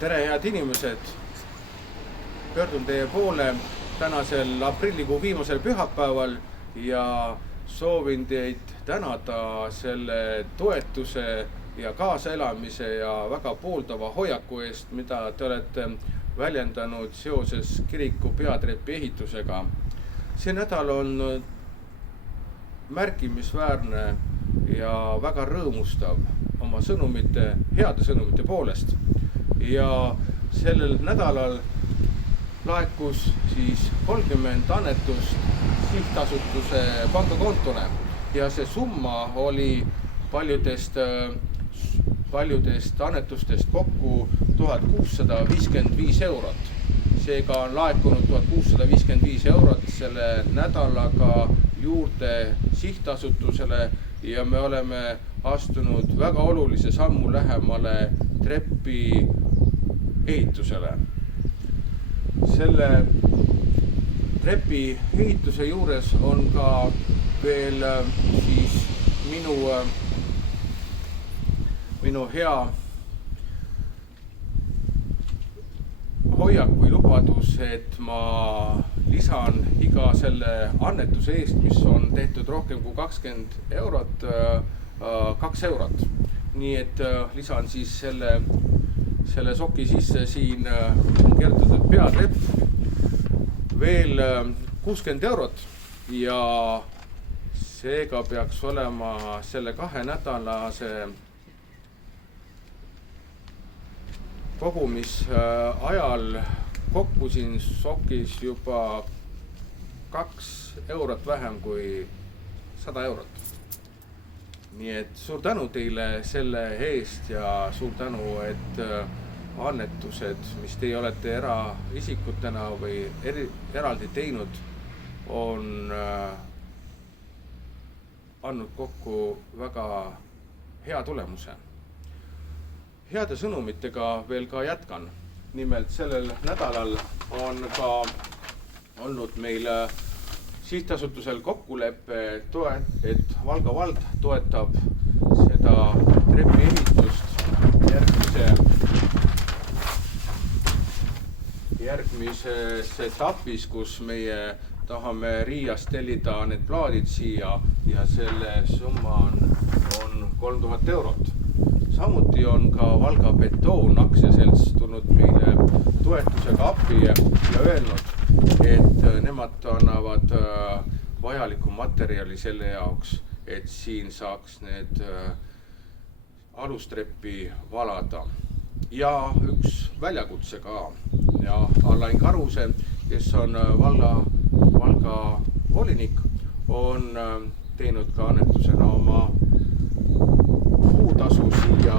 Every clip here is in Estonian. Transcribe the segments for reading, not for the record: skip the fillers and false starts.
Tere, head inimesed! Pöördun teie poole tänasel aprillikuu viimasel pühapäeval ja soovin teid tänada selle toetuse ja kaasaelamise ja väga pooldava hoiaku eest, mida te olete väljendanud seoses kiriku peatrepi ehitusega. See nädal on märkimisväärne ja väga rõõmustav oma sõnumite, heade sõnumite poolest. Ja sellel nädalal laekus siis 30 annetust sihtasutuse pangakontole ja see summa oli paljudest annetustest kokku 1655 eurot. Seega on laekunud 1655 eurot selle nädalaga juurde sihtasutusele ja me oleme astunud väga olulise sammu lähemale trepi ehitusele. Selle trepi ehituse juures on ka veel siis minu hea hoiak või lubadus, et ma lisan iga selle annetuse eest, mis on tehtud rohkem kui 20 eurot, 2 eurot. Nii et lisan siis selle soki sisse siin kirjutatud peatrepp veel 60 eurot ja seega peaks olema selle 2 nädalase kogumisajal kokku siin sokis juba 2 eurot vähem kui 100 eurot. Nii et suur tänu teile selle eest ja suur tänu, et annetused, mis teie olete eraisikutena või eraldi teinud, on andnud kokku väga hea tulemuse. Heade sõnumitega veel ka jätkan. Nimelt sellel nädalal on ka olnud meil sihtasutusel kokkulepe, et Valga vald toetab seda trepi ehitust järgmises etapis, kus meie tahame Riiast tellida need plaadid siia ja selle summa on 3000 eurot. Samuti on ka Valga Betoon aktsiaselts tulnud meile toetusega appi ja öelnud, et nemad annavad vajaliku materjali selle jaoks, et siin saaks need alustreppi valada. Ja üks väljakutse ka. Ja Allain Karuse, kes on Valga volinik, on teinud ka annetusena oma puutasu siia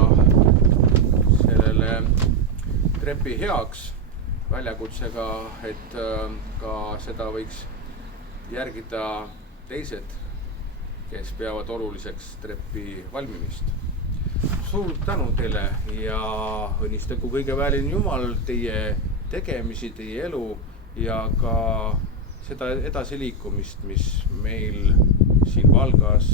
sellele trepi heaks väljakutsega, et ka seda võiks järgida teised, kes peavad oluliseks trepi valmimist. Suur tänu teile ja õnnistagu kõige väelin Jumal teie tegemisi, teie elu ja ka seda edasiliikumist, mis meil siin Valgas